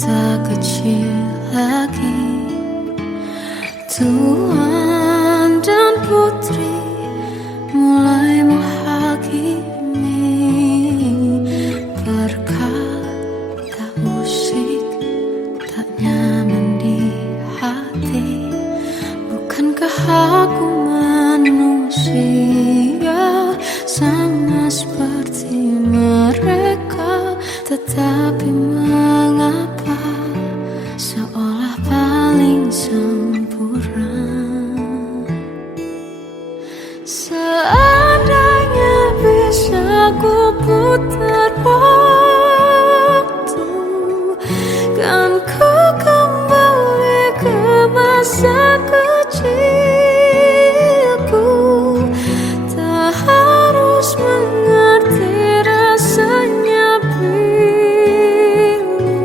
tak kecil lagi. Tuan dan putri mulai menghakimi. Berkata musik tak nyaman di hati. Bukankah aku manusia sama seperti mereka? Tetapi mengapa seolah paling sempurna? Seandainya bisa ku putar waktu, kan ku kembali ke masa kecilku. Tak harus mengerti rasanya pilu,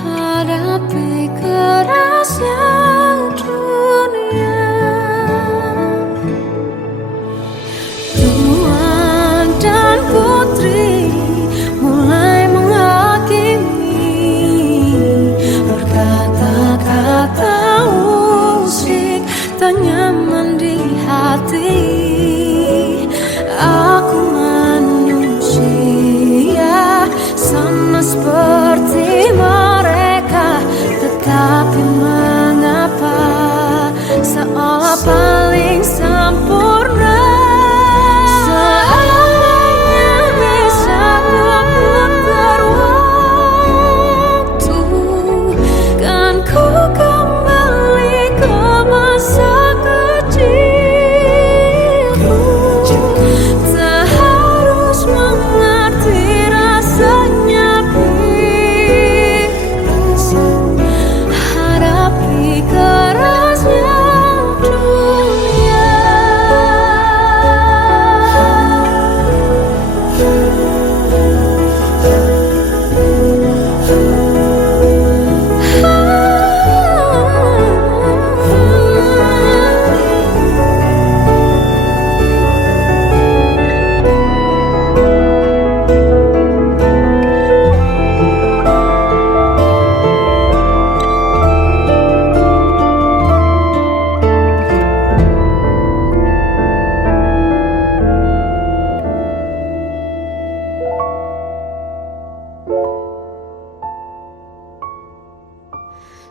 hadapi kerasnya dunia. Tuan dan putri mulai menghakimi. Berkata-kata musik tak nyaman di hati. Aku manusia sama seperti mereka. Tetapi mengapa seolah paling sempurna? Seandainya bisa ku putar waktu, kan ku kembali ke masa kecilku. Tak harus mengerti rasanya pilu, hadapi kerasnya dunia.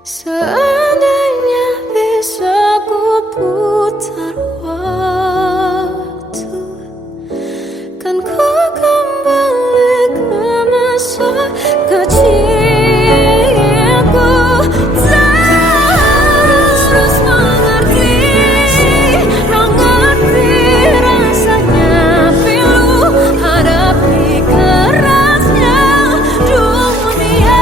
Seandainya bisa ku putar waktu, kan ku kembali ke masa kecilku. Tak harus mengerti rasanya pilu, hadapi kerasnya dunia.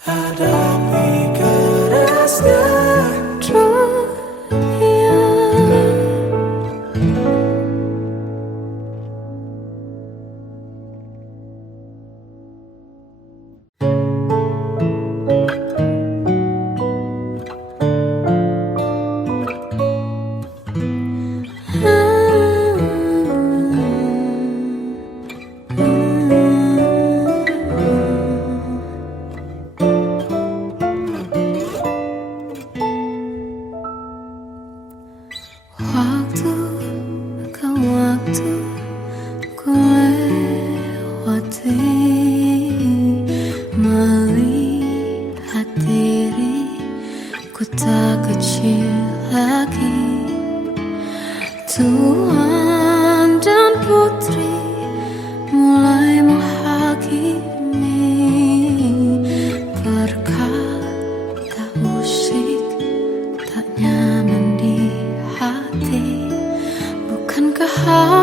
Hadapi kerasnya dunia. Waktu ke waktu ku lewati, melihat diriku tak kecil lagi. Tuan dan putri mulai menghakimi. Berkata musik tak nyaman di hati. Bukankah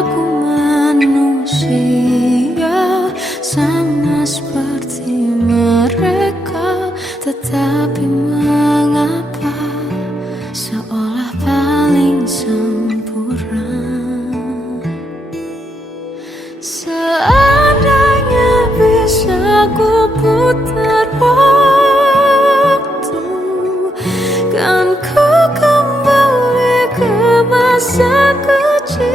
aku manusia sama seperti mereka? Tetapi mengapa seolah paling sempurna? Seandainya bisa ku putar waktu, kan ku kembali ke masa kecilku.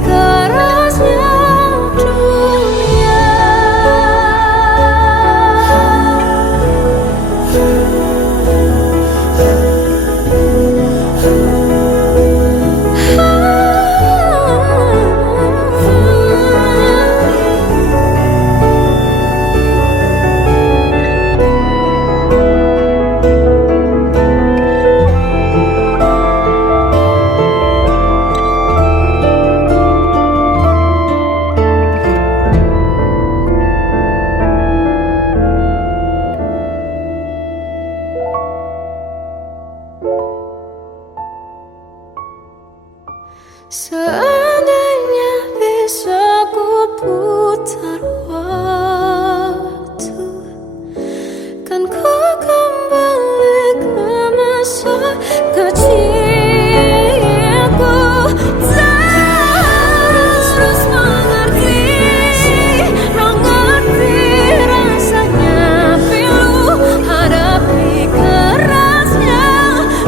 kerasnya dunia. Seandainya bisa ku putar waktu, kan ku kembali ke masa kecilku. Terus mengerti rasanya pilu hadapi kerasnya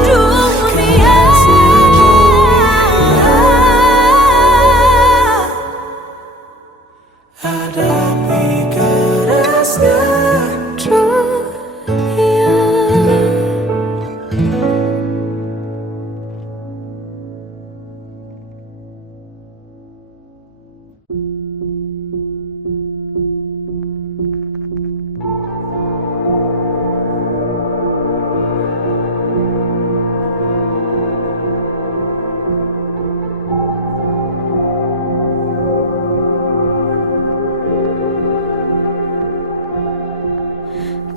dunia. Hadapi kerasnya dunia.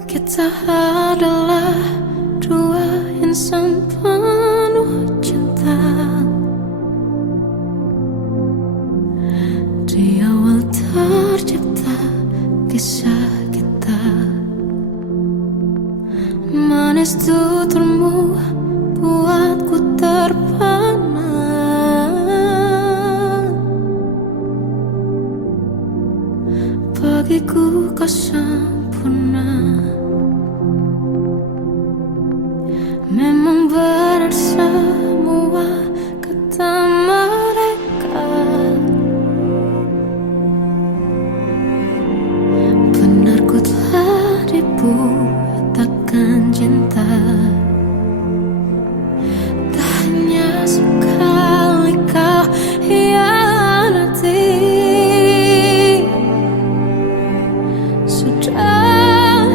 Kita adalah dua insan penuh cinta. Di awal tercipta kisah kita. Manis tuturmu buatku terpana. Bagiku kau sempurna. Memang benar semua kata mereka. Benar ku telah dibutakan cinta. Tak hanya sekali kau hianati. Sudah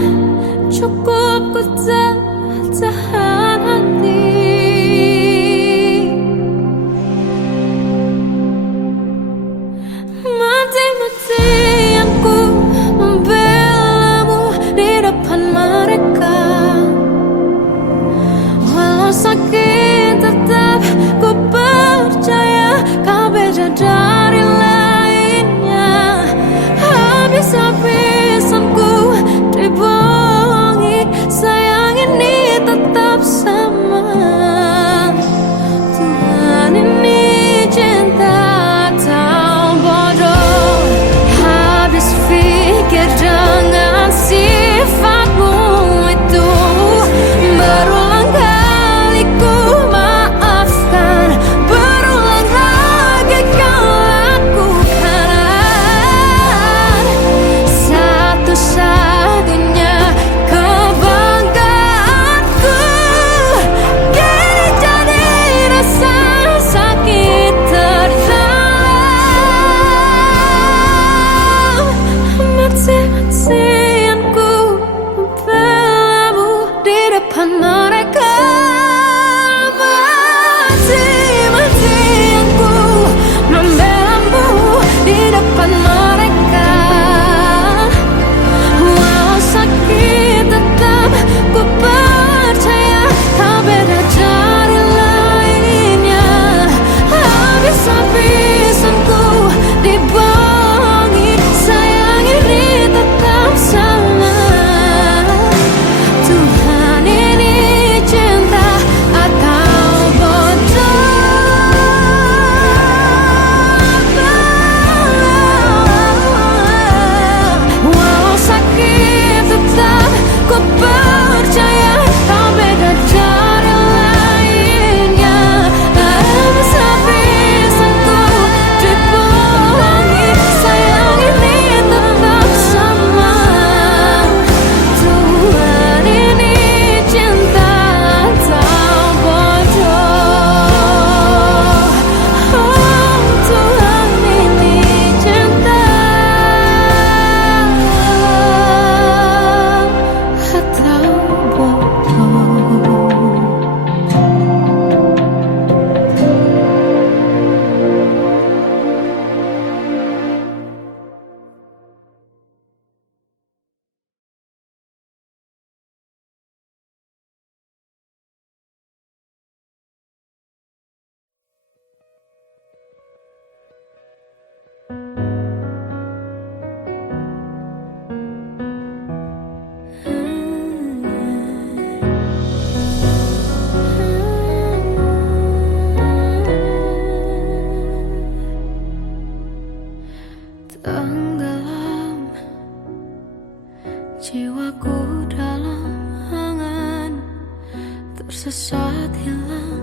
saat hilang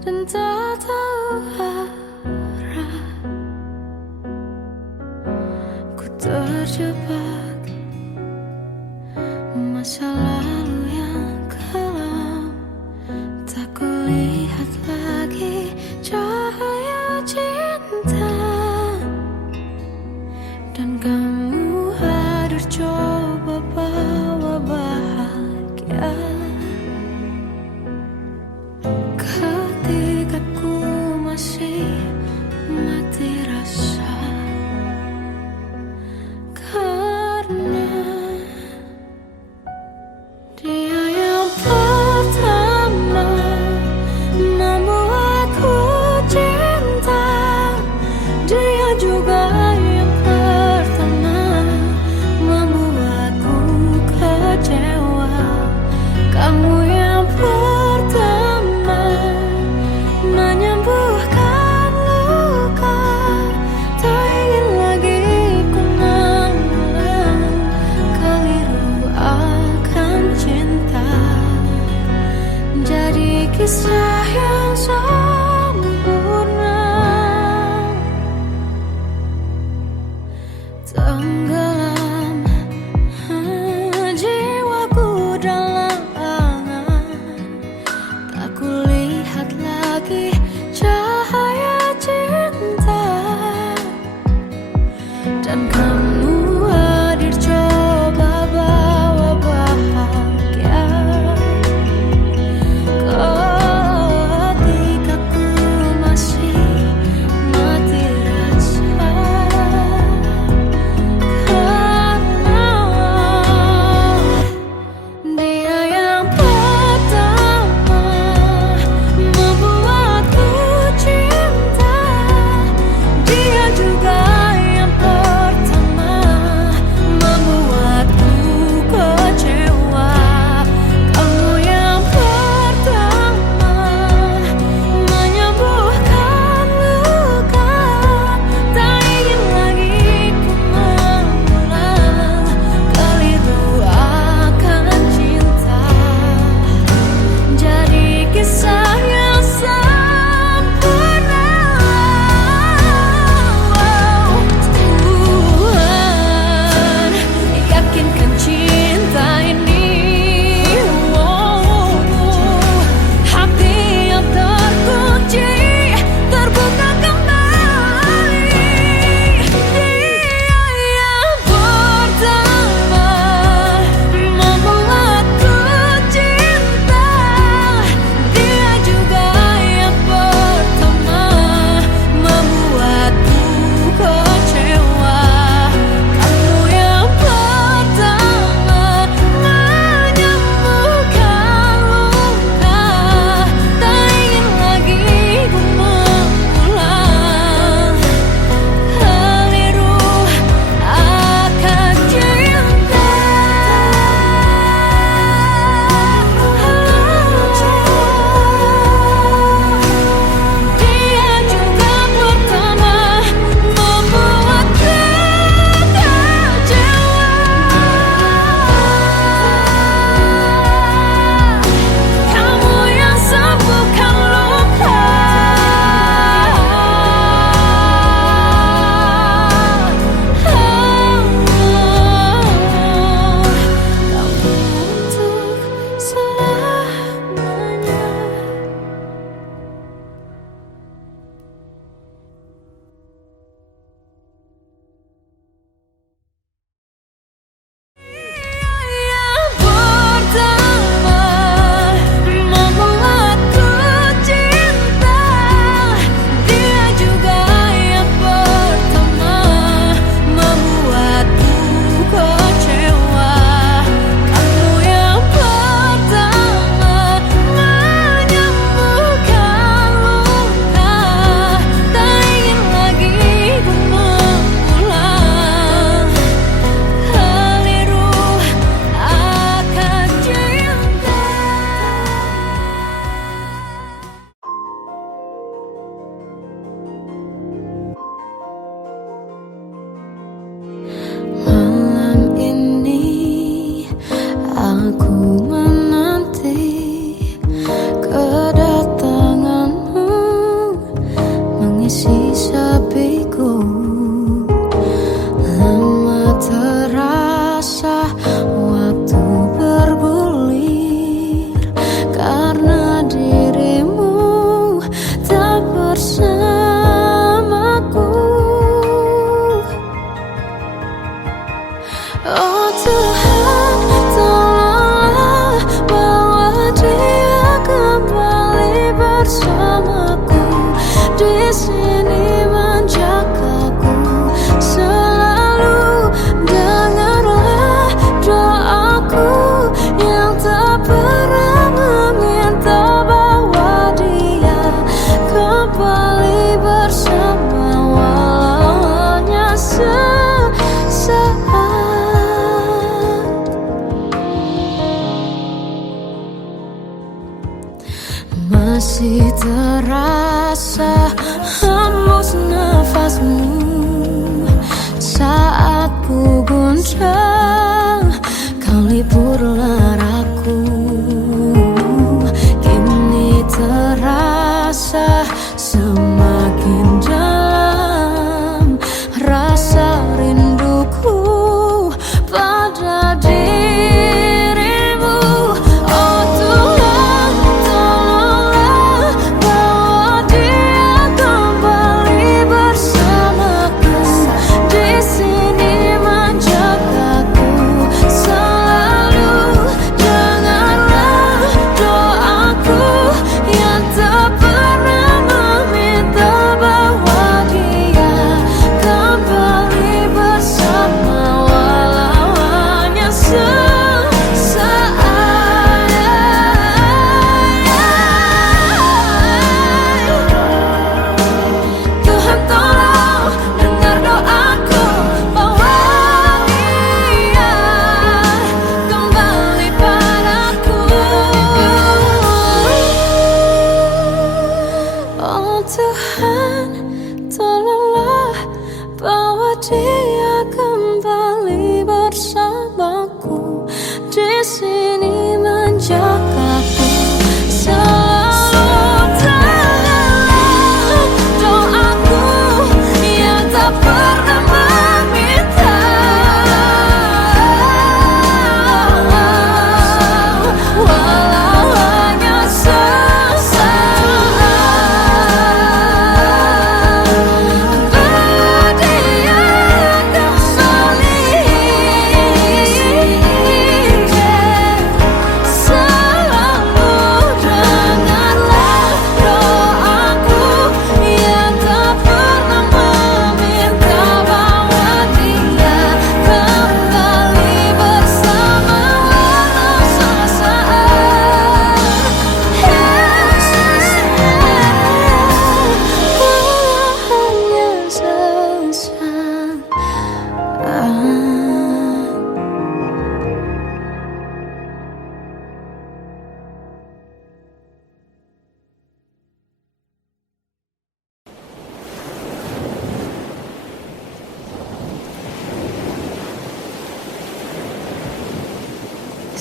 dan tak tahu arah. Ku terjebak masa lalu yang kelam. Tak kulihat lagi cahaya cinta. Dan kamu hadir coba bawa bahagia. Ketika ku masih mati rasa,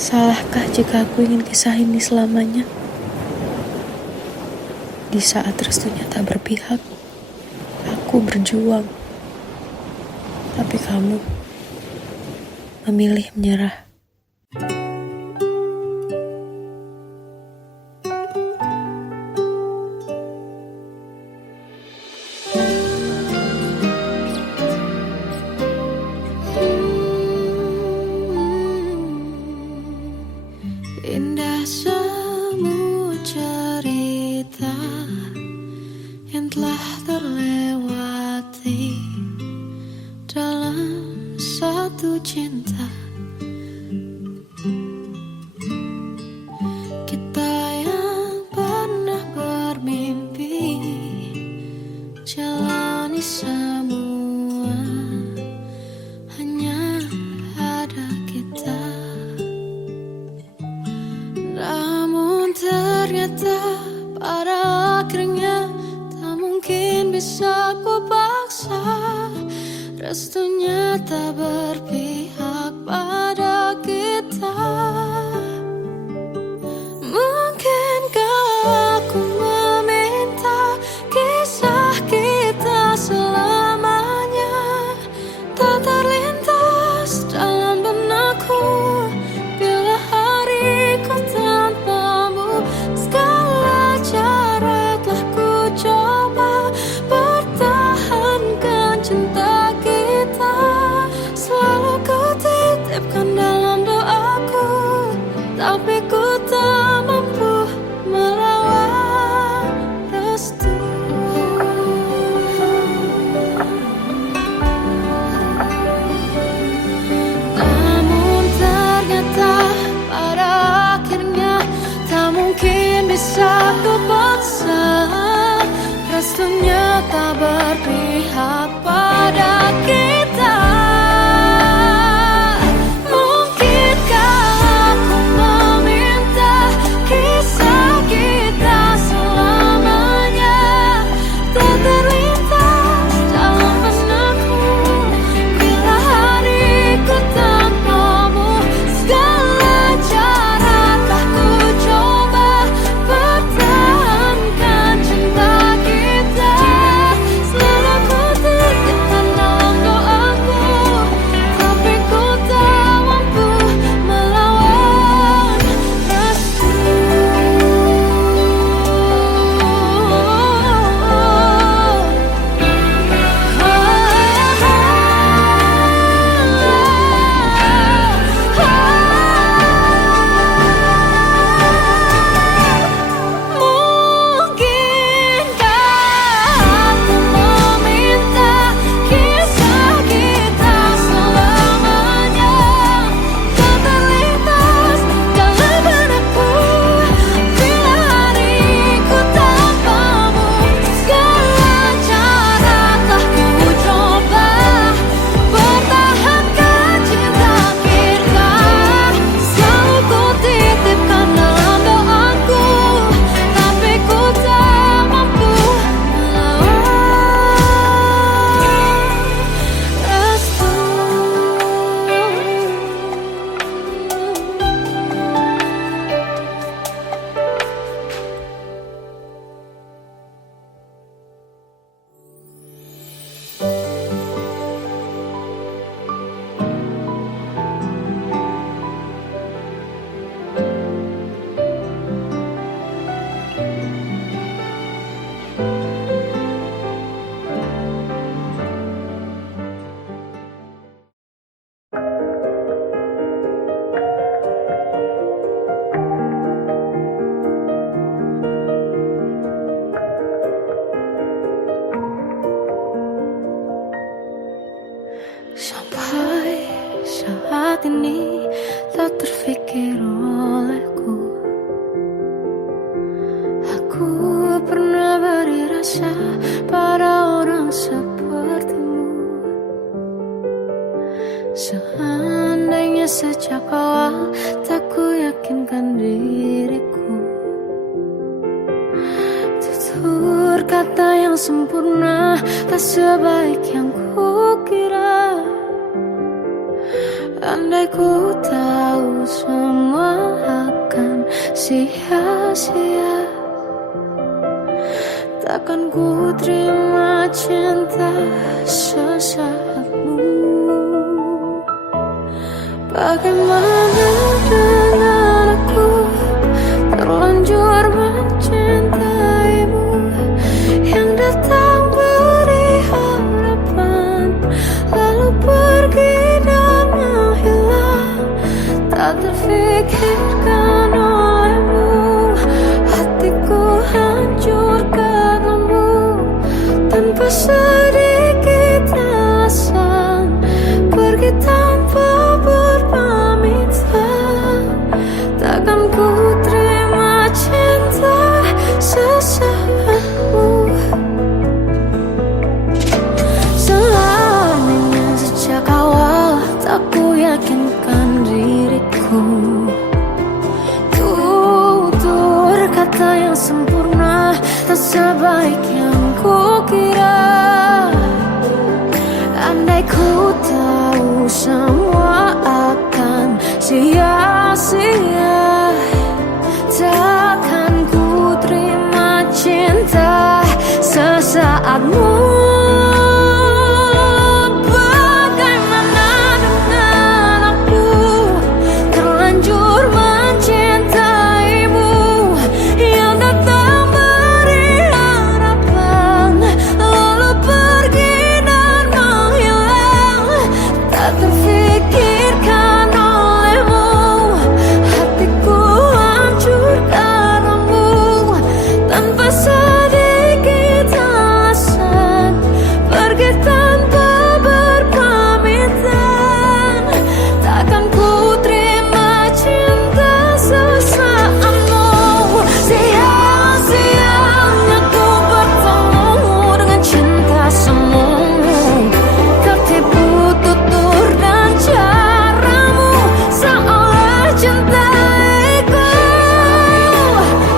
Salahkah jika aku ingin kisah ini selamanya? Di saat restunya tak berpihak, aku berjuang. Tapi kamu memilih menyerah. Indah semua cerita yang telah terlewati dalam satu cinta. Kita yang pernah bermimpi jalani semua, hanya ada kita. Namun ternyata pada akhirnya tak mungkin bisa ku paksa. Restunya tak berpihak pada kita. Mungkinkah aku meminta kisah kita selamanya tak terlintas dalam benakku bila hariku tanpamu. Segala cara telah ku coba pertahankan cinta kita. Selalu ku titipkan dalam doaku, tapi ku tak mampu melawan restu. Namun ternyata pada akhirnya tak mungkin bisa ku paksa. Restunya tak berpihak pada kita. Mungkinkah aku meminta kisah kita selamanya tak terlintas dalam benakku bila hariku tanpamu. Segala cara telah ku coba pertahankan cinta kita. Selalu ku titipkan dalam doaku, tapi ku tak mampu melawan restu. Mungkinkah aku meminta kisah kita selamanya tak terlintas dalam benakku bila hariku tanpamu. Segala cara telah ku coba pertahankan cinta kita. Selalu ku titipkan dalam doaku, tapi ku tak mampu melawan restu. Sampai saat ini tak terfikir olehku aku pernah beri rasa pada orang sepertimu. Seandainya sejak awal tak ku yakinkan diriku, tutur kata yang sempurna tak sebaik yang ku kira. Andai ku tahu semua akan sia-sia, takkan ku terima cinta sesaatmu. Bagaimana dengan aku, terlanjur mencintaimu, yang datang beri harapan, lalu pergi dan menghilang. Tak terfikirkan olehmu, hatiku hancur karenamu, tanpa sedikit alasan, pergi tanpa berpamitan. Takkan ku terima cinta sesaatmu. Selamanya sejak awal tak ku yakinkan diriku, tutur kata yang sempurna tak sebaik yang ku kira. Andai ku tahu semua akan sia-sia, takkan ku terima cinta sesaatmu. Bagaimana dengan aku, terlanjur mencintaimu, yang datang beri harapan, lalu pergi dan menghilang. Tak terfikirkan olehmu, hatiku hancur karenamu, tanpa sedikit alasan, pergi tanpa berpamitan. Takkan ku terima cinta sesaatmu. Sia-sianya ku bertemu dengan cinta semu, tertipu tutur dan caramu, seolah cintaiku.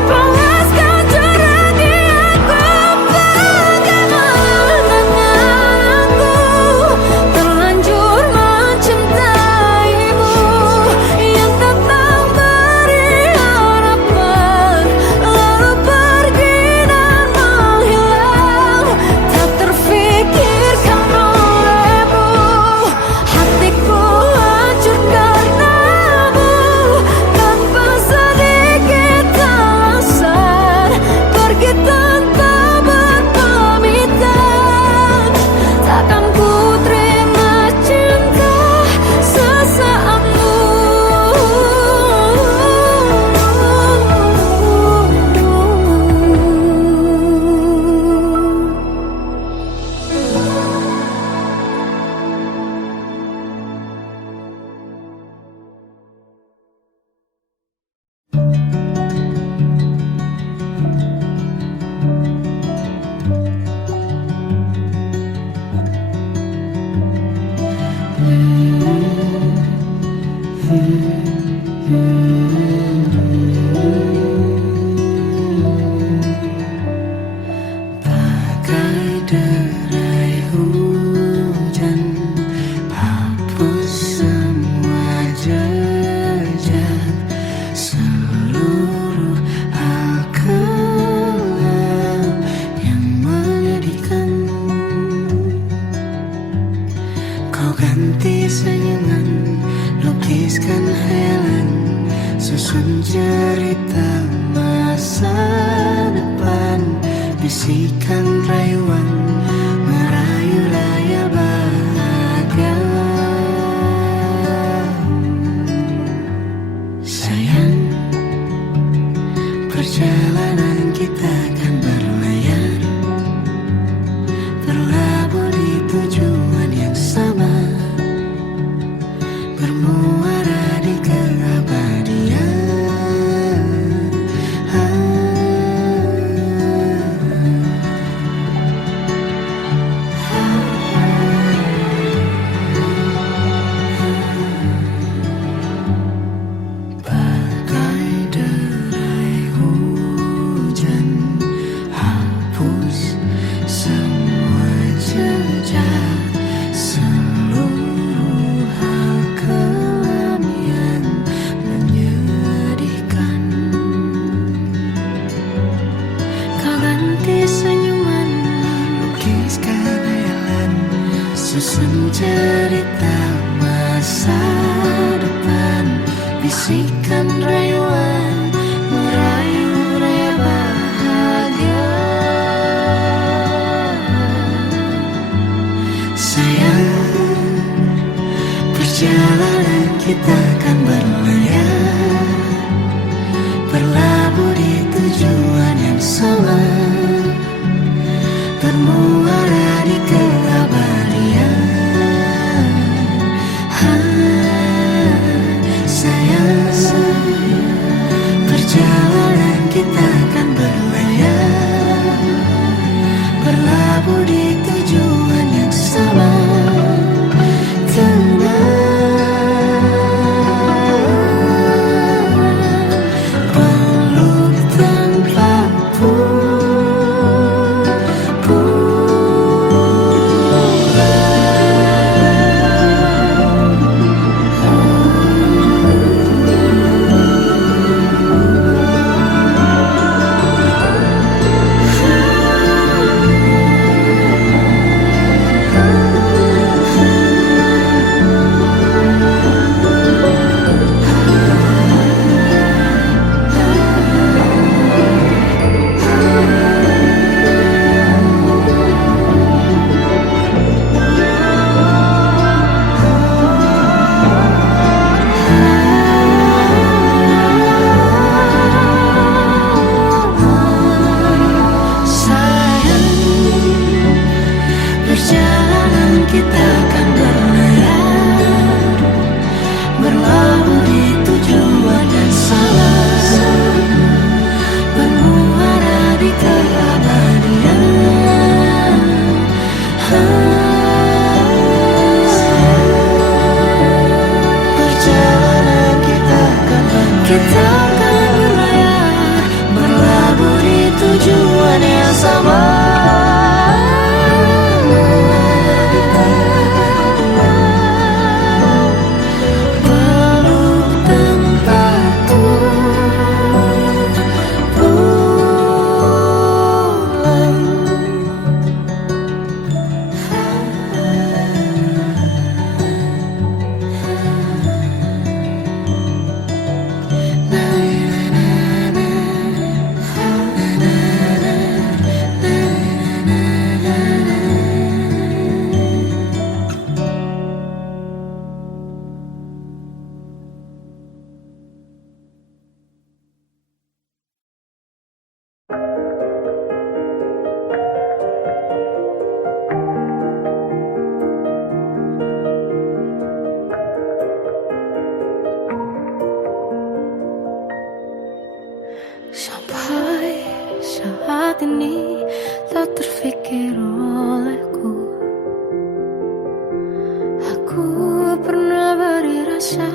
Panaskan jarak di aku. Bagaimana dengan aku, terlanjur mencintaimu, yang datang beri harapan, lalu pergi dan menghilang. Tak terfikirkan olehmu, hatiku hancur karenamu, tanpa sedikit alasan, pergi tanpa berpamitan. Takkan ku terima cinta sesaatmu. Bagai derai hujan, hapus semua jejak, seluruh hal kelam yang menyedihkan. Kau ganti senyuman, lukiskan hayalan, susun cerita masa depan, bisikan rayuan, merayu layar bahagia. Sayang, perjalanan kita akan berlayar, terlabur di tujuan yang sama, bermuara di keabadian. Susun cerita masa depan, bisikan rayuan, merayu raya bahagia. Sayang, perjalanan kita akan berlayar, berlabuh di tujuan yang sama, bermuara di keabadian. Sayang, perjalanan kita akan berlayar, berlabuh di tujuan yang sama. Kita akan berlayar, berlabuh di tujuan yang sama. Peluk tempatku pulang. Sampai saat ini tak terfikir olehku, aku pernah beri rasa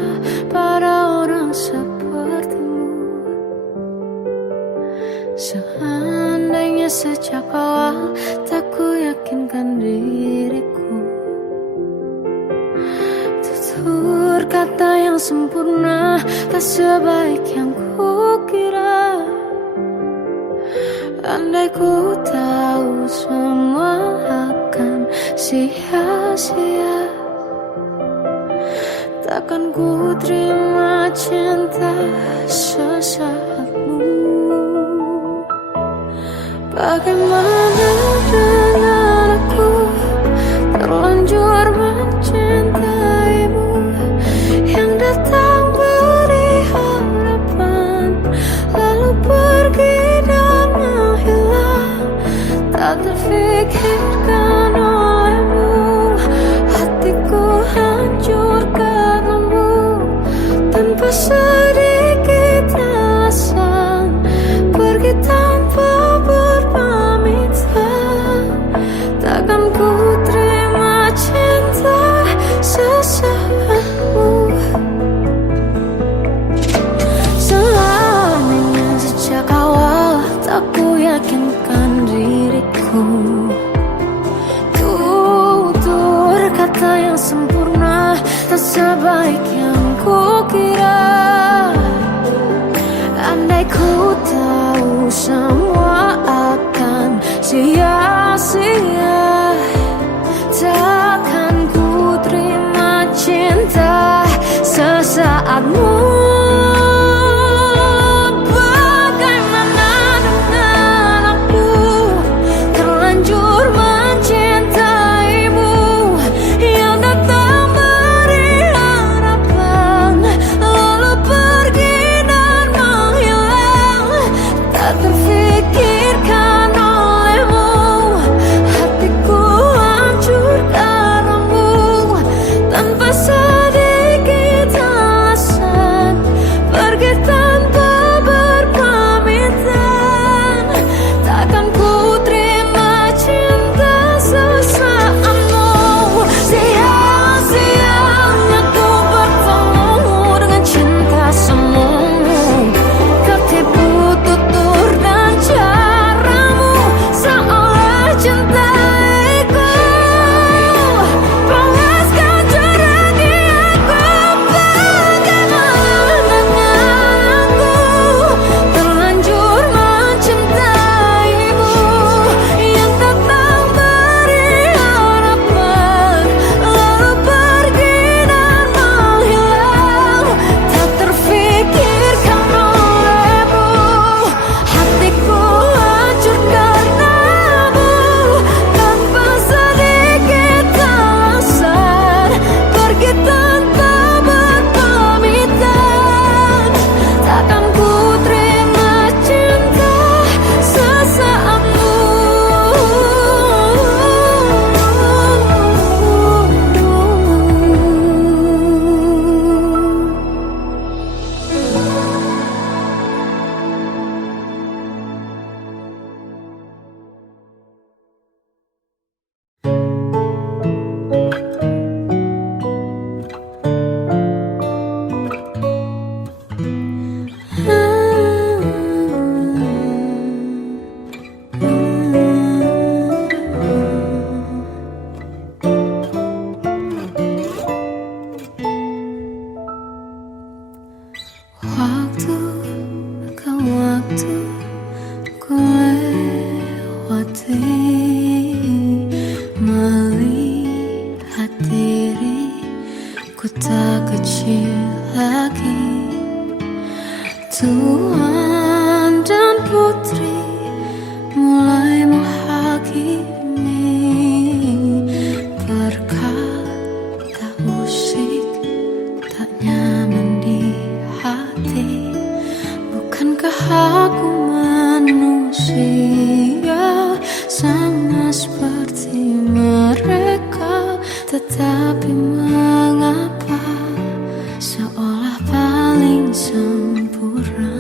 pada orang sepertimu. Seandainya sejak awal tak ku yakinkan diriku, tutur kata yang sempurna tak sebaik yang ku kira. Andai ku tahu semua akan sia-sia, takkan ku terima cinta sesaatmu. Bagaimana dengan aku, terlanjur mencintaimu, yang datang beri harapan lalu pergi dan menghilang. Tak terfikirkan olehmu, hatiku hancur karenamu, tanpa sedikit alasan, pergi tanpa berpamitan. Takkan ku terima cinta sesaatmu. Seandainya sejak awal tak ku yakinkan diriku, tutur kata yang sempurna tak sebaik yang ku kira. Andai ku tahu semua akan sia-sia, takkan diriku tak kecil lagi. Tuan dan putri mulai menghakimi berkata usik tak nyaman di hati. Bukankah aku manusia sama seperti mereka? Tetapi mengapa seolah paling sempurna?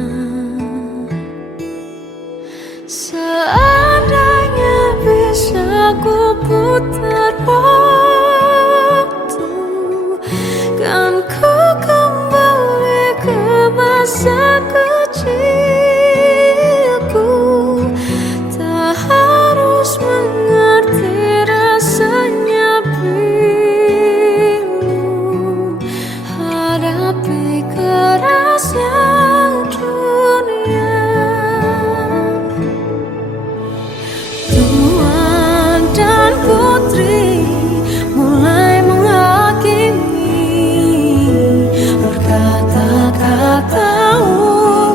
Seandainya bisa ku putar waktu, kan ku kembali ke masa kecilku. Tak harus mengerti rasanya pilu, hadapi kerasnya dunia. Tuan dan putri mulai menghakimi berkata-kata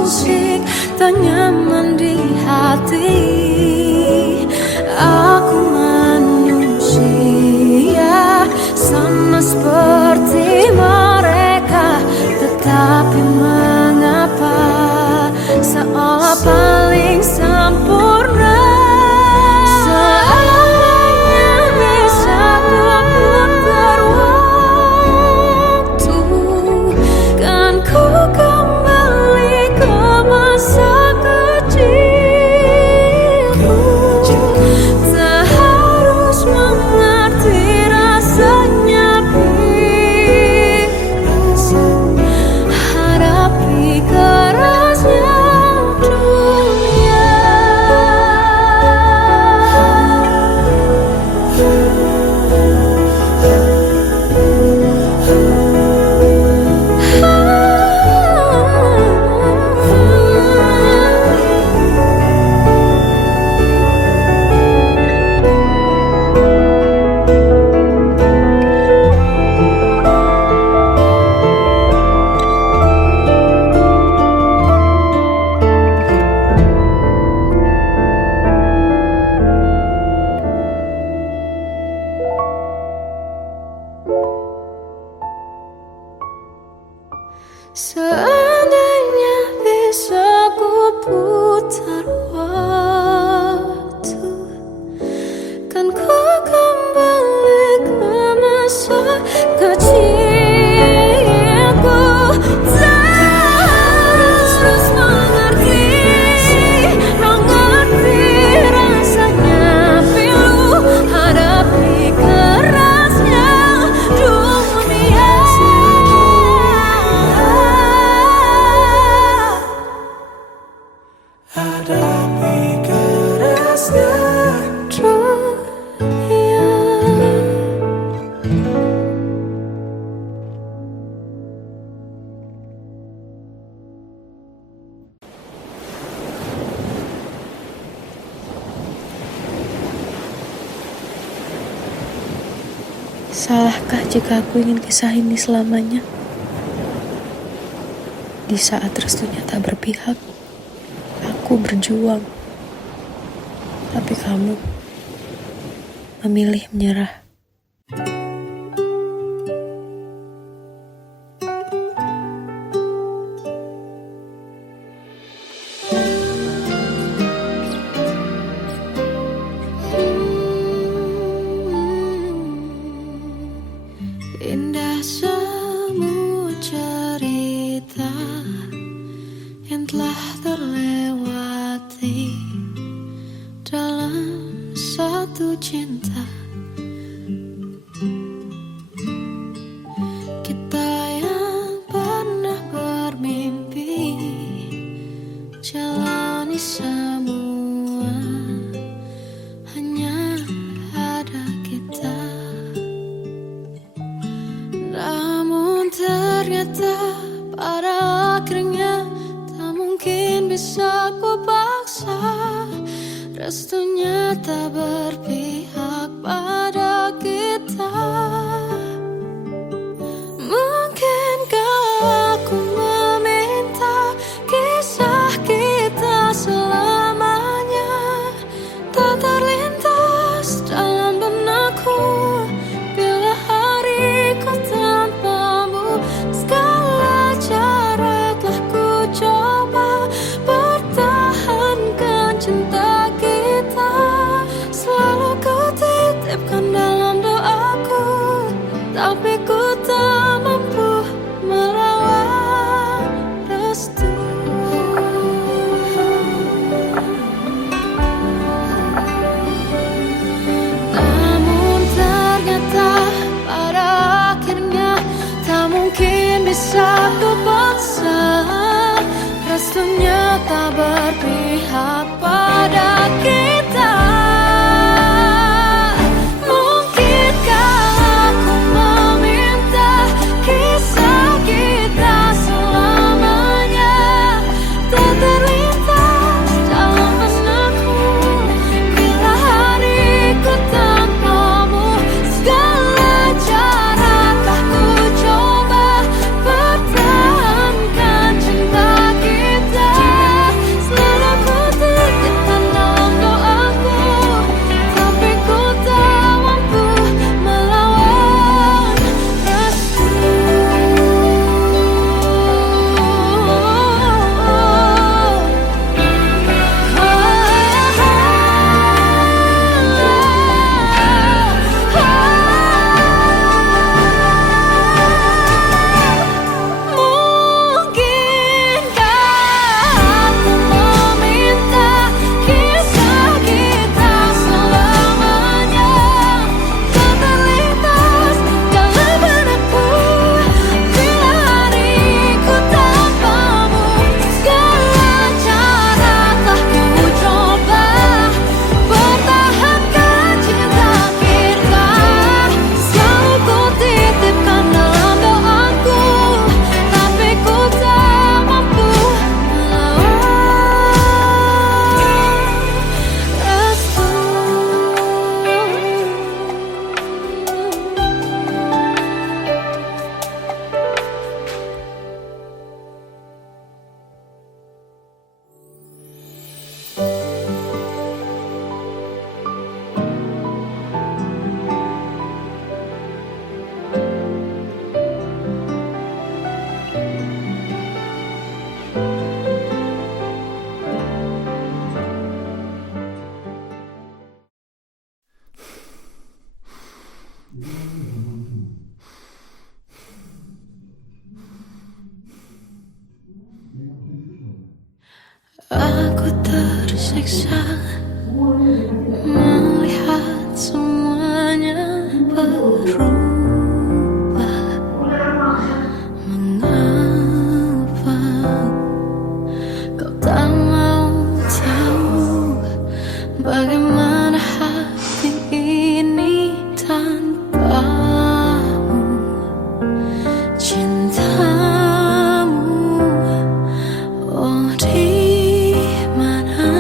usik tak nyaman di hati. Aku manusia sama seperti mereka, tetapi mengapa seolah paling sempurna? Seandainya bisa ku putar waktu, kan ku kembali ke masa kecilku. Tak harus mengerti rasanya pilu, hadapi kerasnya dunia. Seandainya bisa ku putar waktu, kan ku kembali ke masa kecilku. Tak harus mengerti rasanya pilu, hadapi kerasnya dunia. Hadapi kerasnya Dunia. Salahkah jika aku ingin kisah ini selamanya? Di saat restunya tak berpihak, aku berjuang. Tapi kamu memilih menyerah. Indah semua cerita yang telah terlewati dalam satu cinta. Kita yang pernah bermimpi jalani semua, hanya ada kita. Namun ternyata pada akhirnya tak mungkin bisa ku paksa. Restunya tak berpihak pada kita. tapi ku tak mampu melawan restu. Namun ternyata pada akhirnya tak mungkin bisa ku paksa. Restunya tak berpihak pada kita. Mungkinkah aku meminta kisah kita selamanya tak terlintas dalam benakku bila hariku tanpamu. Segala cara telah ku coba pertahankan cinta kita. Selalu ku titipkan dalam doaku, tapi ku tak mampu melawan restu. Mungkinkah aku meminta kisah kita selamanya tak terlintas dalam benakku bila hariku tanpamu. Segala cara telah ku coba pertahankan cinta kita. Selalu ku titipkan dalam doaku, tapi ku tak mampu melawan restu. Aku tersiksa melihat semuanya berubah. Mengapa kau tak mau tahu bagaimana hati ini tanpamu? Cintamu, oh di mana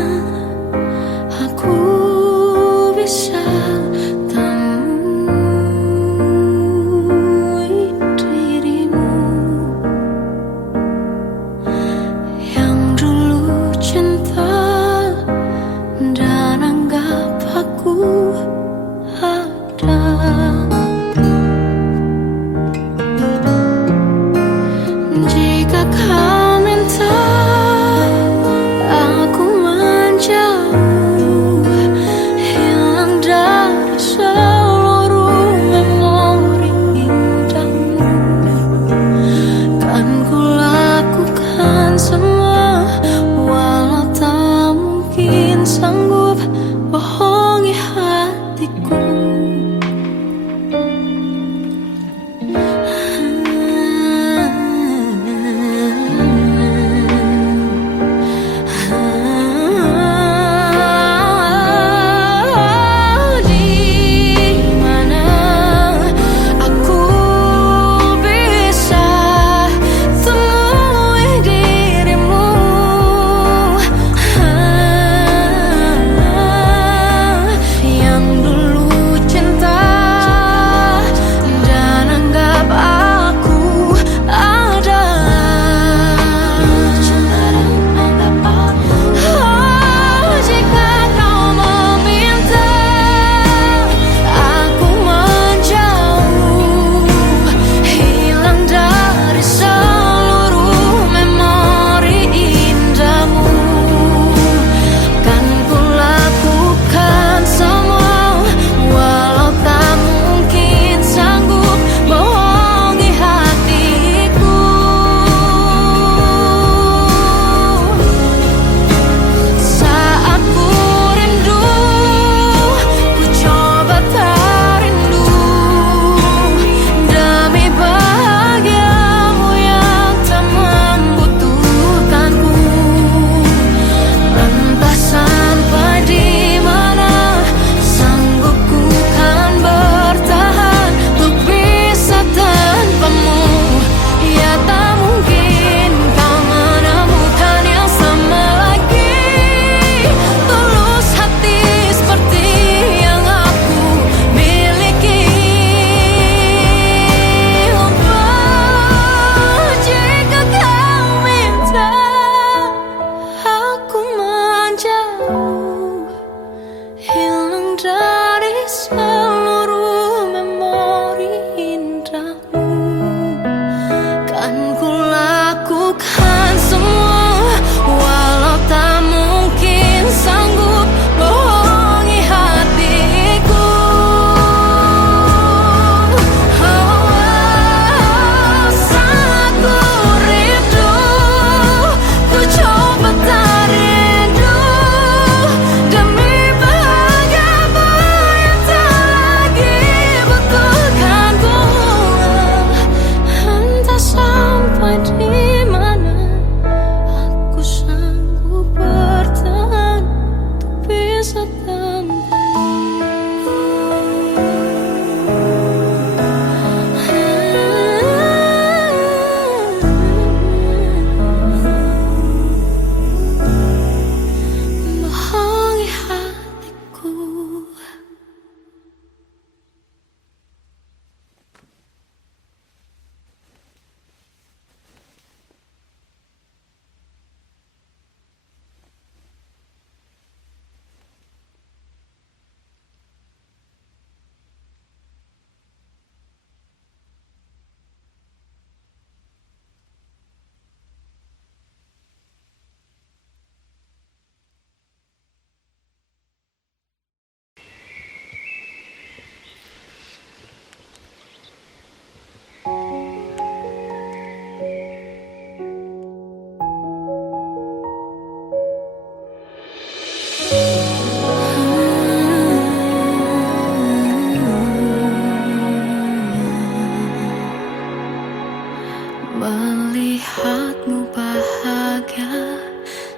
Melihatmu bahagia,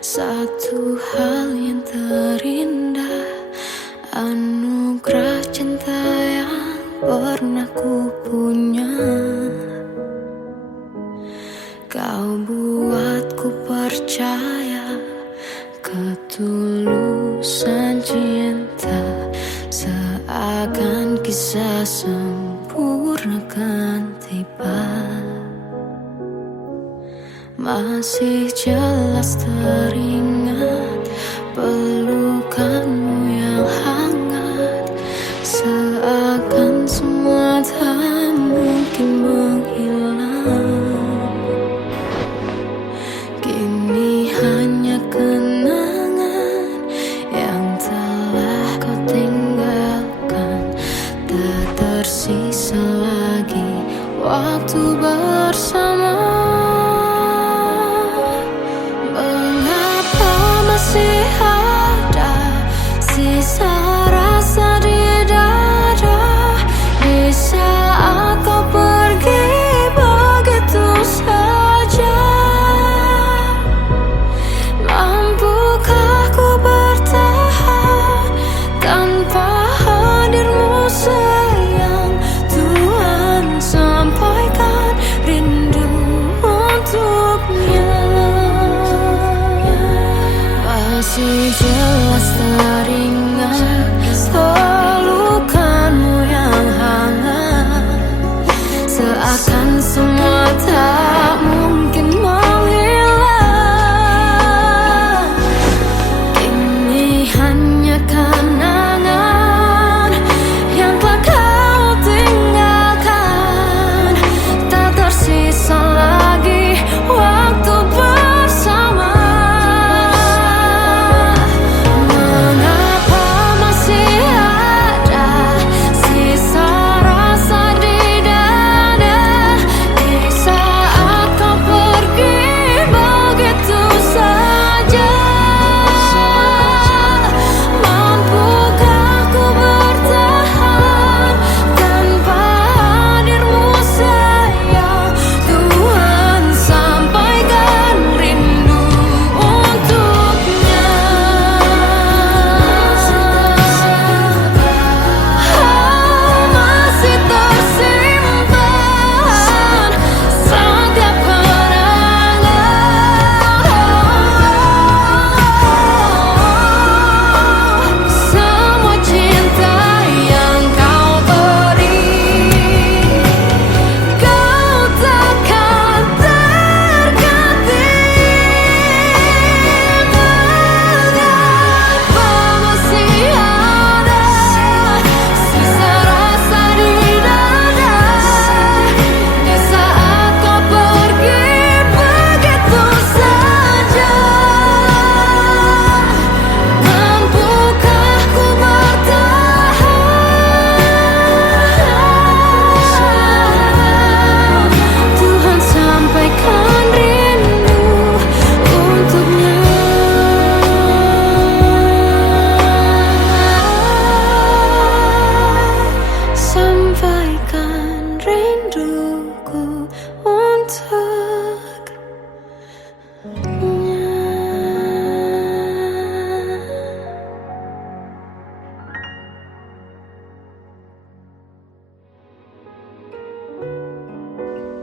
satu hal yang terindah, anugerah cinta yang pernah ku punya. Kau buatku percaya ketulusan cinta, seakan kisah sempurna kan tiba. Masih jelas teringat pelukanmu yang hangat, seakan semua tak mungkin menghilang. Kini hanya kenangan yang telah kau tinggalkan, tak tersisa lagi waktu bersama. Masih ada sisa rasa di dada di saat kau pergi begitu saja. Mampukah ku bertahan tanpa hadirmu sayang? Tuhan sampaikan rindu untuknya. Masih jelas teringat pelukanmu yang hangat, seakan semua tak mungkin menghilang. Kini hanya kenangan yang telah kau tinggalkan, tak tersisa lagi waktu bersama.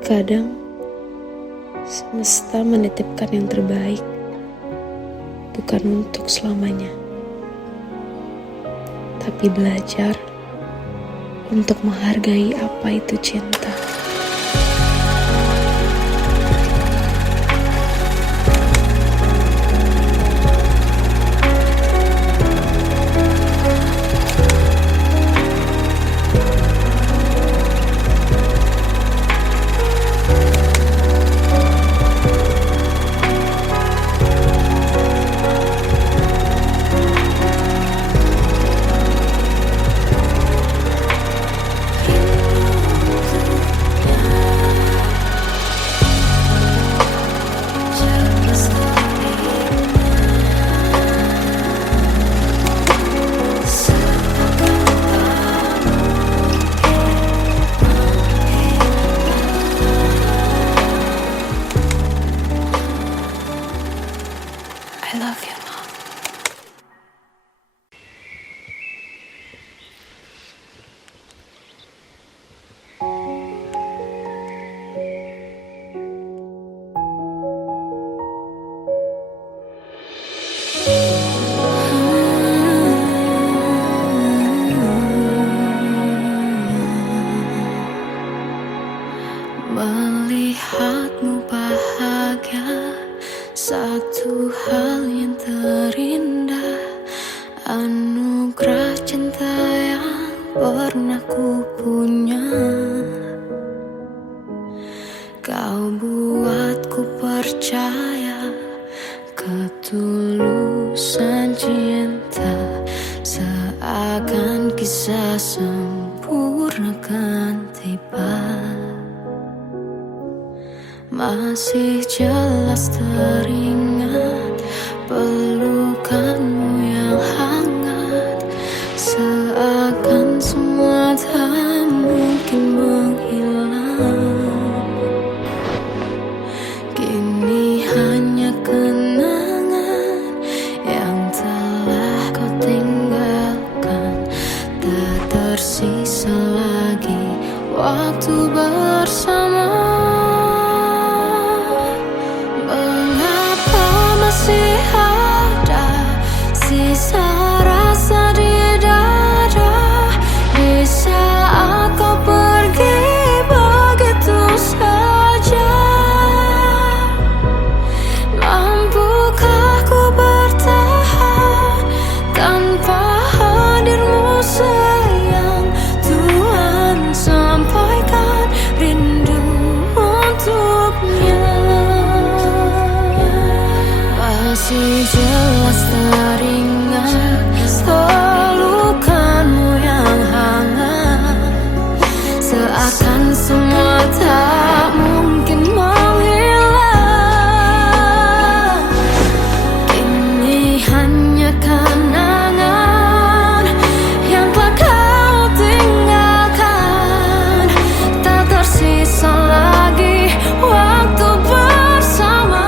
Kadang semesta menitipkan yang terbaik, bukan untuk selamanya, tapi belajar untuk menghargai apa itu cinta. Melihatmu bahagia, satu hal yang terindah, anugerah cinta yang pernah ku punya. Kau buatku percaya ketulusan cinta, seakan kisah sempurna kan tiba. Masih jelas teringat pelukanmu yang hangat, seakan semua tak mungkin menghilang. Kini hanya kenangan yang telah kau tinggalkan, tak tersisa lagi waktu bersama. Masih ada sisa rasa di dada di saat kau pergi begitu saja. Mampukah ku bertahan tanpa hadirmu sayang? Tuhan, sampaikan rindu untuknya. Masih jelas teringat pelukanmu yang hangat, seakan semua tak mungkin menghilang. Kini hanya kenangan yang telah kau tinggalkan, tak tersisa lagi waktu bersama.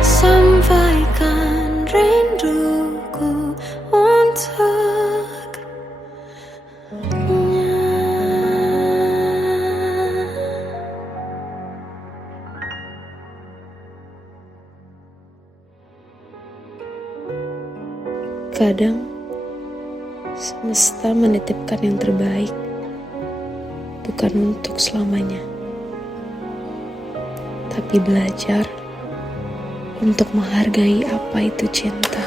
Sampaikan rinduku untuknya. Kadang semesta menitipkan yang terbaik, bukan untuk selamanya, tapi belajar untuk menghargai apa itu cinta.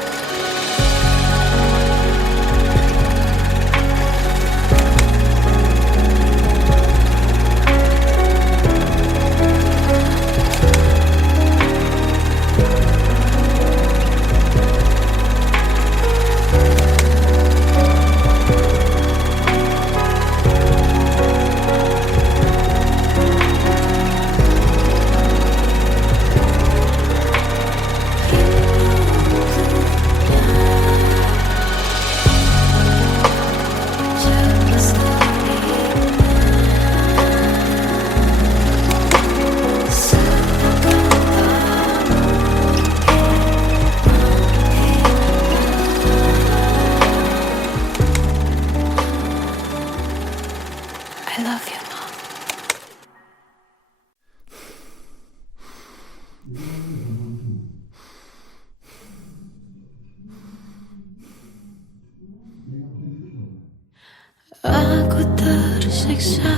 tersiksa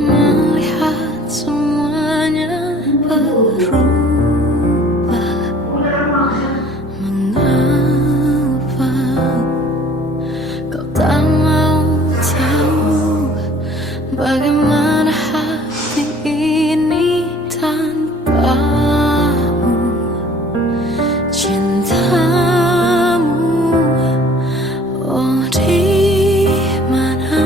melihat semuanya berubah. Mengapa kau tak mau tahu bagaimana hati ini tanpamu? Cintamu, oh di mana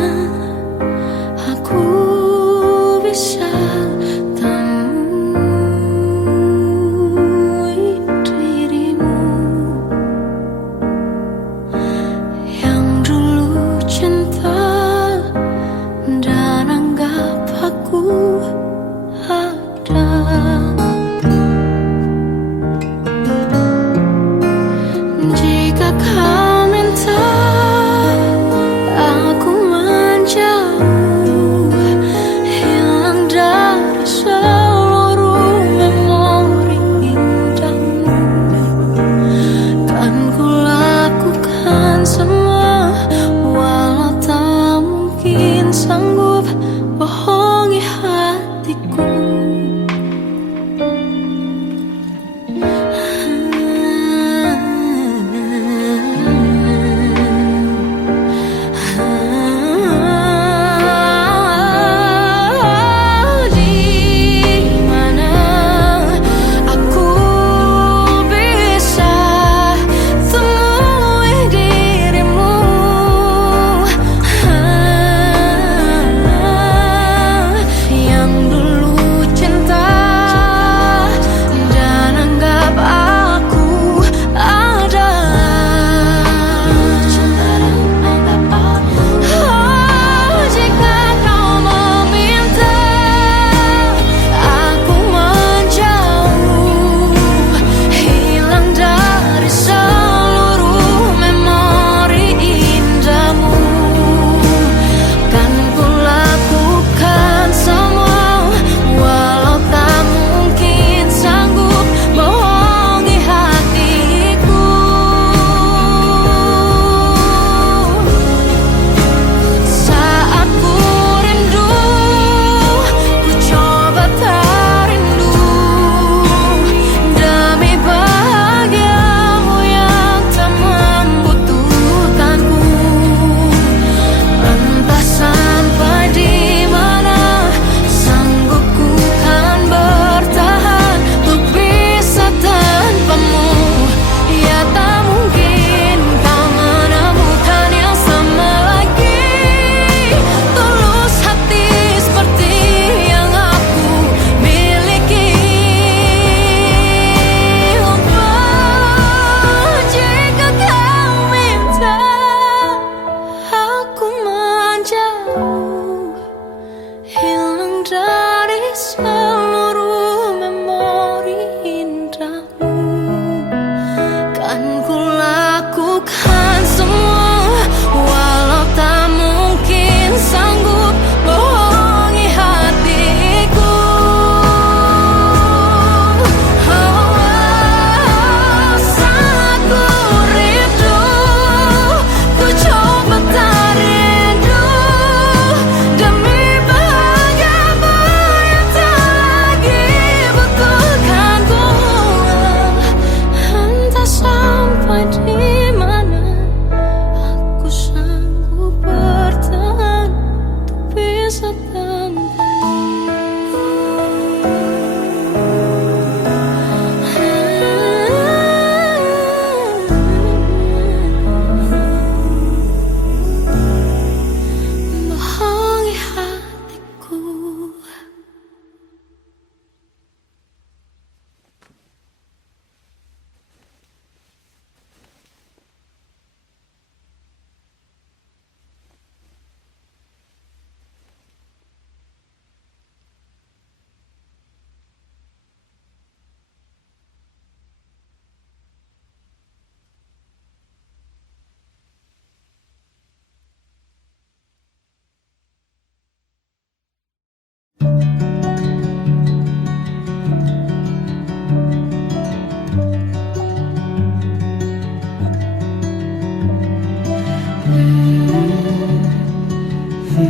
Bagai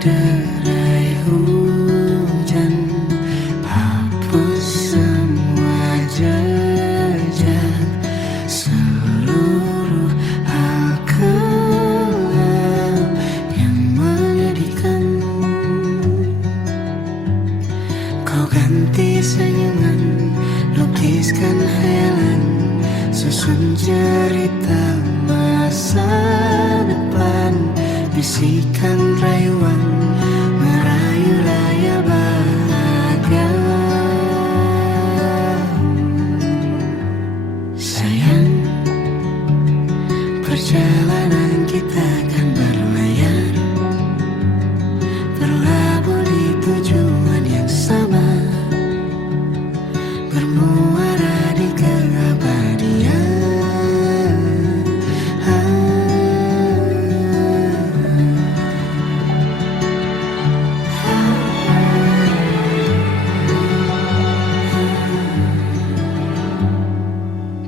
derai hujan, hapus semua jejak, seluruh hal kelam yang menyedihkan. Kau ganti senyuman, lukiskan hayalan, susun cerita masa depan, bisikan rayuan, merayu raya bahagia. Sayang, perjalanan kita akan berlayar, berlabuh di tujuan yang sama, bermuara di keabadian.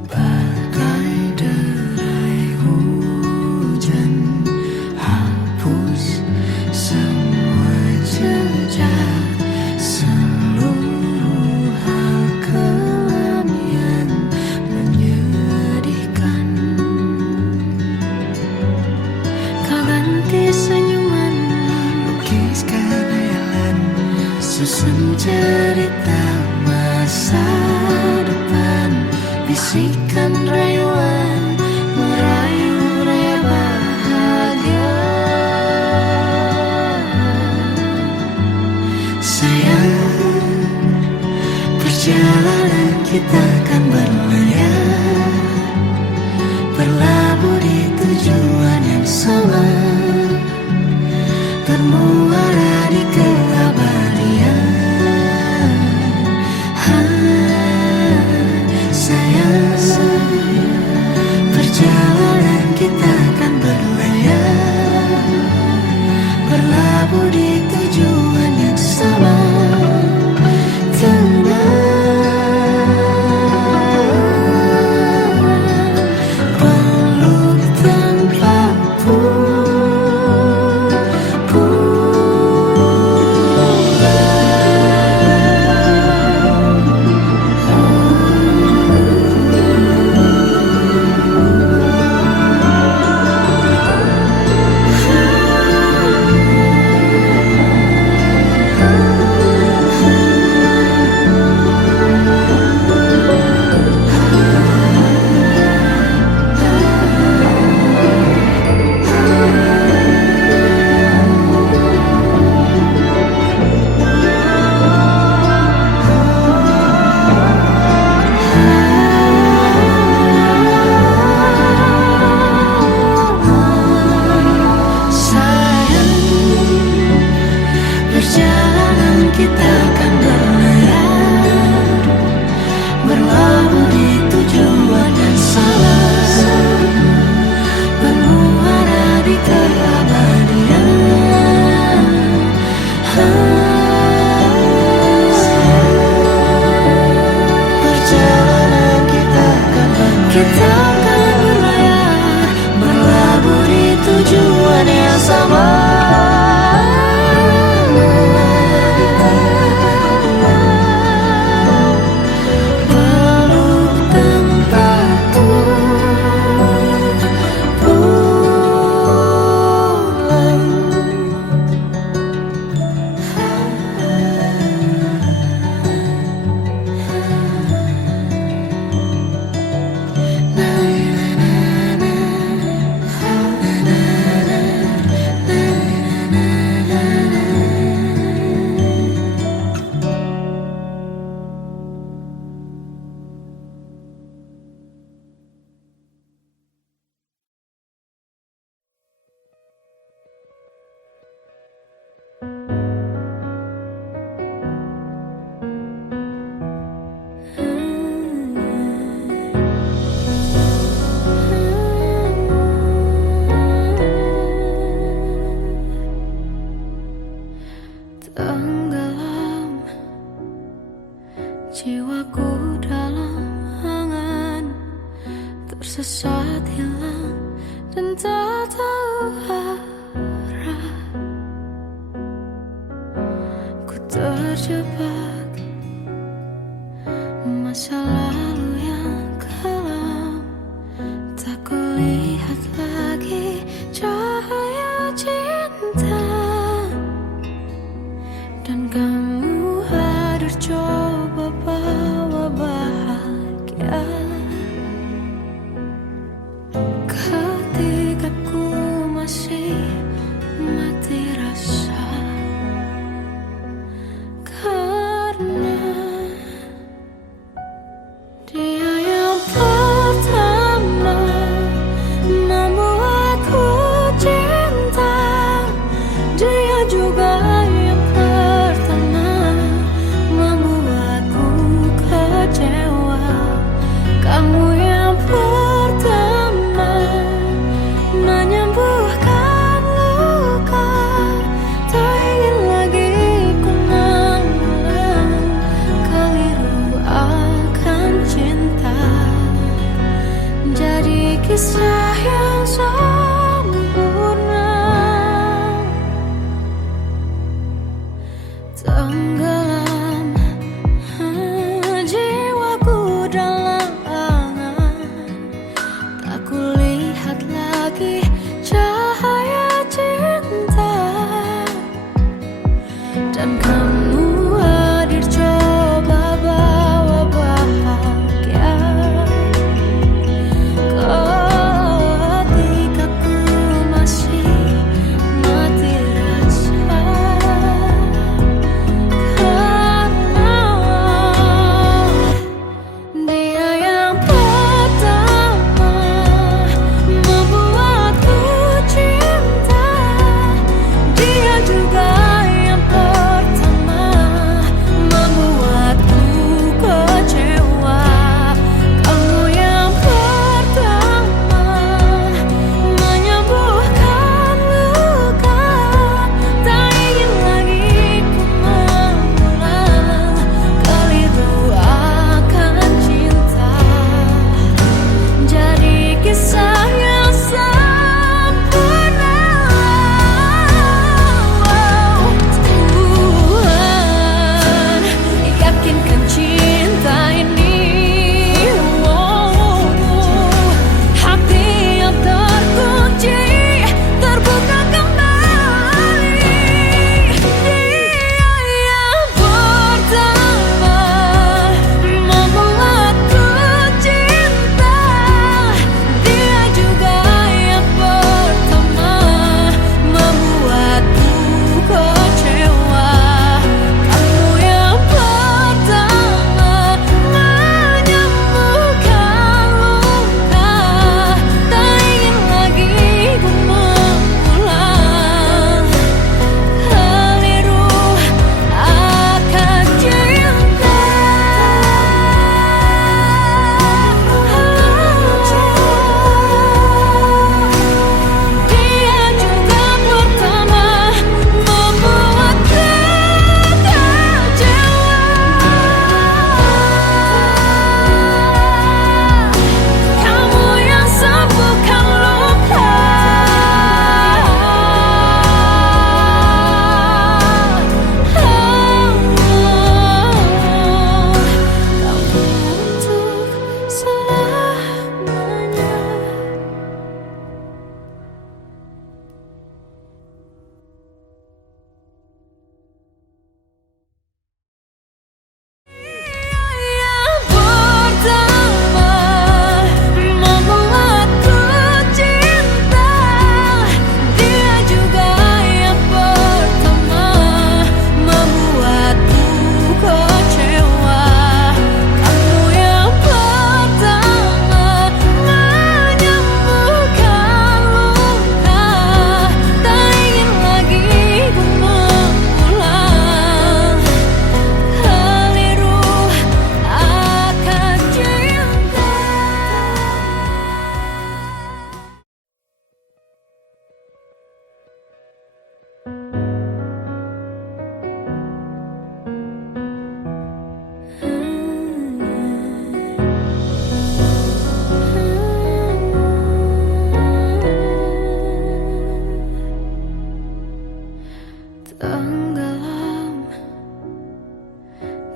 Bagai derai hujan, hapus semua jejak, seluruh hal kelam yang menyedihkan. Kau ganti senyuman, lukiskan hayalan, susun cerita masa depan, bisikan rayuan, merayu raya bahagia. Sayang, perjalanan kita akan berlayar, berlabuh di tujuan yang sama, bermuara di keabadian. Sayang, perjalanan kita akan berlayar, berlabuh di tujuan yang sama, peluk tanpa perjalanan kita akan berlayar, berlabuh di tujuan yang sama, bermuara di keabadian. Perjalanan kita akan berlayar, berlabuh di tujuan yang sama. Tenggelam jiwaku dalam tersesat hilang dan tak tahu arah. Ku terjebak masa lalu yang kelam, tak kulihat lagi cahaya cinta. Dan kamu hadir coba bawa bahagia ketika ku masih mati rasa. Karena dia yang pertama membuatku cinta, dia juga yang pertama membuatku kecewa. Kamu yang pertama menyembuhkan luka, tak ingin lagi ku mengulang keliru akan cinta. Jadi kisah yang sempurna, tenggelam jiwaku dalam angan, tak kulihat lagi cahaya cinta. Dan kamu hadir coba bawa bahagia ketika ku masih mati rasa.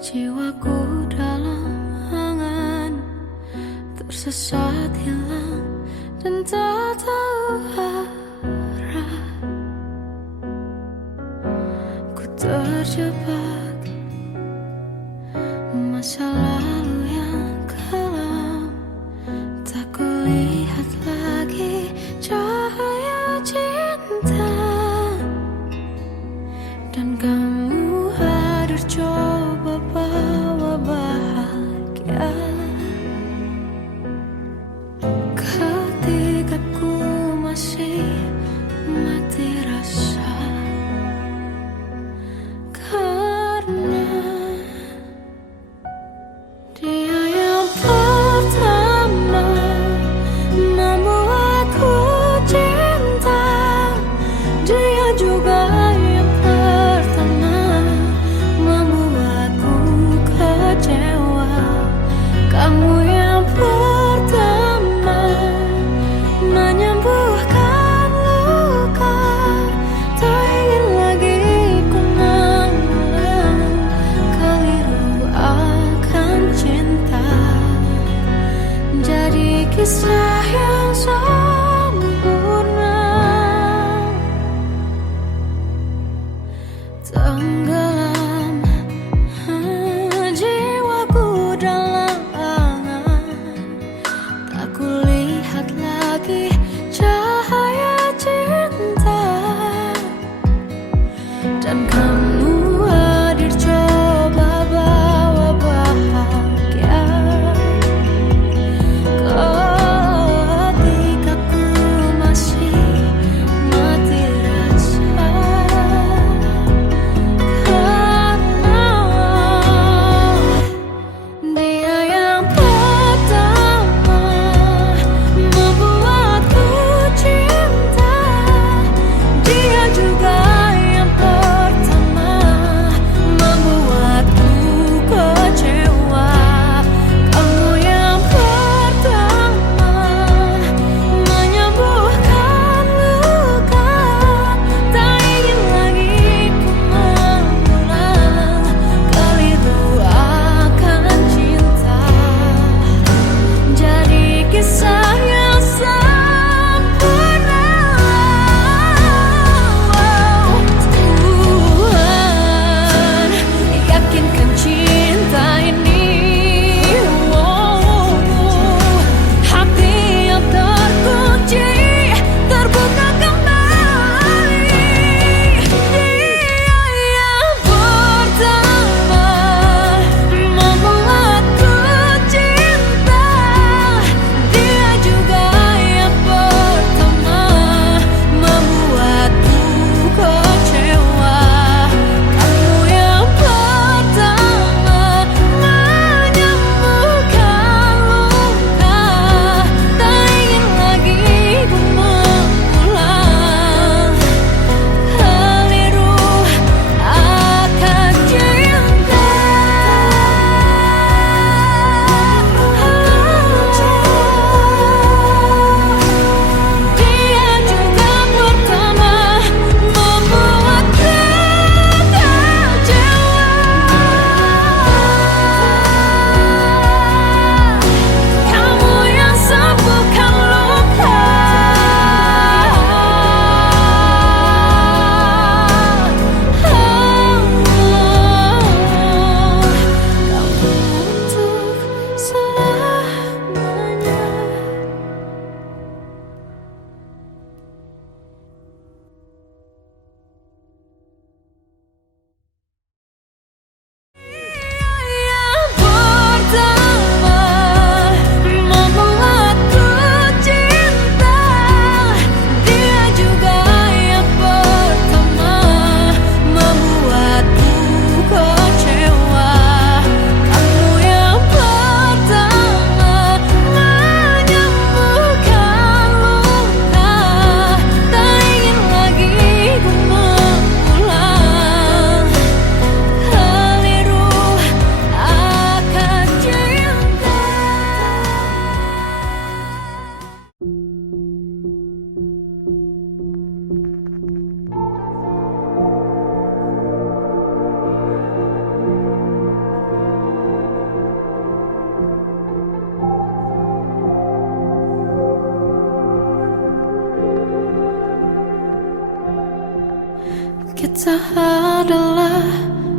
Jiwaku dalam angan, tersesat hilang dan tak tahu arah. Ku terjebak masa lalu yang kelam, tak kulihat lagi cahaya cinta. Dan kamu hadir coba bawa bahagia. Kita adalah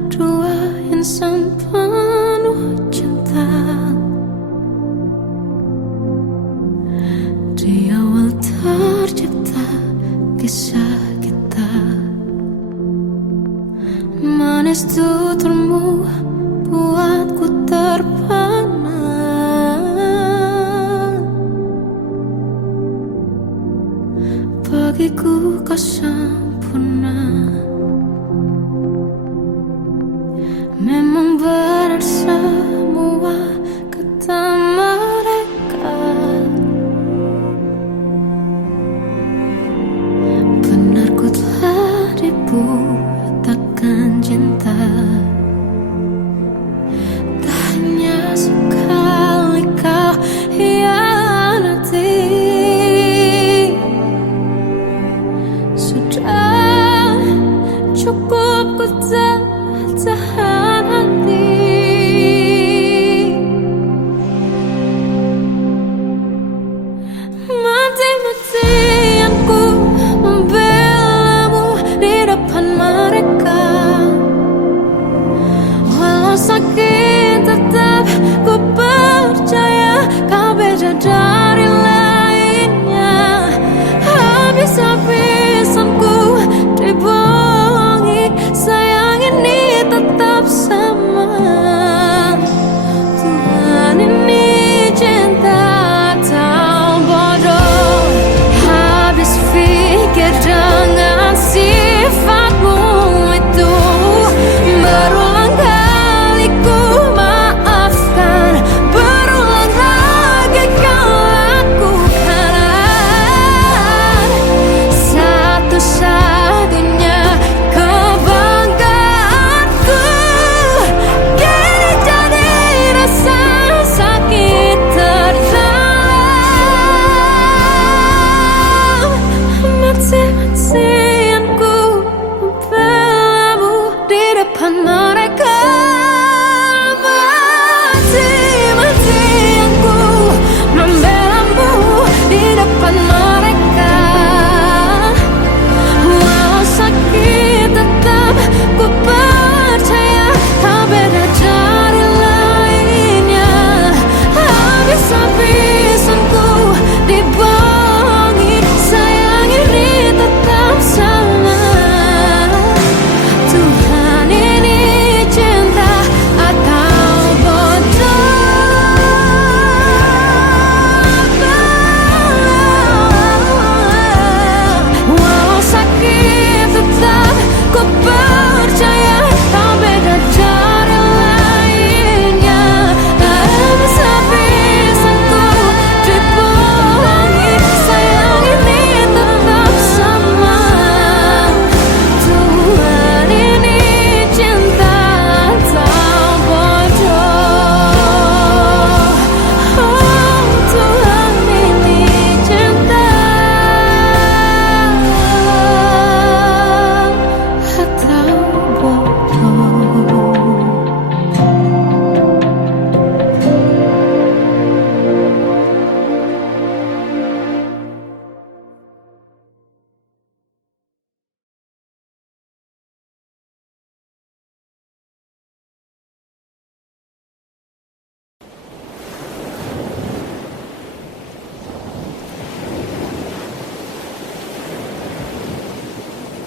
dua insan penuh cinta. Di awal tercipta kisah kita, manis tuturmu buatku terpana. Bagiku kau sempurna. Memang benar semua kata mereka, benar ku telah dibutakan cinta. Tak hanya sekali kau hianati, sudah cukup ku tak tahan hati. Mati-matian ku membelamu di depan mereka. Walau sakit tetap ku percaya kau beda dari lainnya. Habis-habisan ku dibohongi, sayang ini tetap sama. Tuhan ini cinta atau bodoh. Habis pikir dengan sifatmu itu, berulang kali ku maafkan, berulang lagi kau lakukan. Satu-satunya kebanggaanku kini jadi rasa sakit terdalam. Mati-matian ku membelamu di depan mereka. Mati-matian ku membelamu di depan mereka. Walau sakit tetap ku percaya kau beda dari lainnya. Habis-habisan ku dibohongi, sayang ini tetap sama. Tuhan ini cinta atau bodoh. Walau sakit tetap ku percaya kau beda dari lainnya. Habis-habisan ku dibohongi, sayang ini tetap sama. Tuhan ini cinta atau bodoh. Oh, Tuhan ini cinta atau bodoh.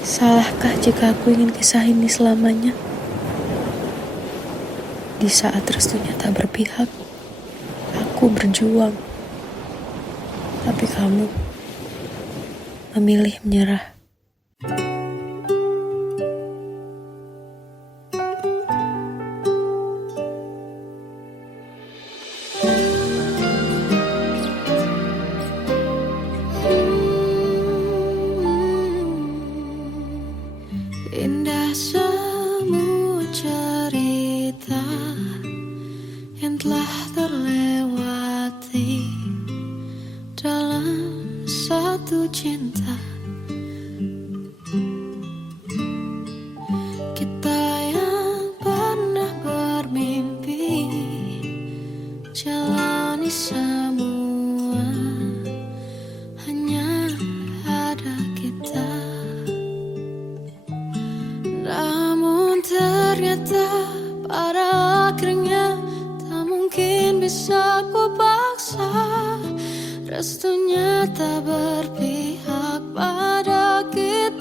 Salahkah jika aku ingin kisah ini selamanya? Di saat restunya tak berpihak, aku berjuang. Tapi kamu memilih menyerah. Indah semua cerita yang telah terlewati dalam satu cinta. Kita yang pernah bermimpi jalani semua, hanya ada kita. bisa ku paksa. Restunya tak berpihak pada kita.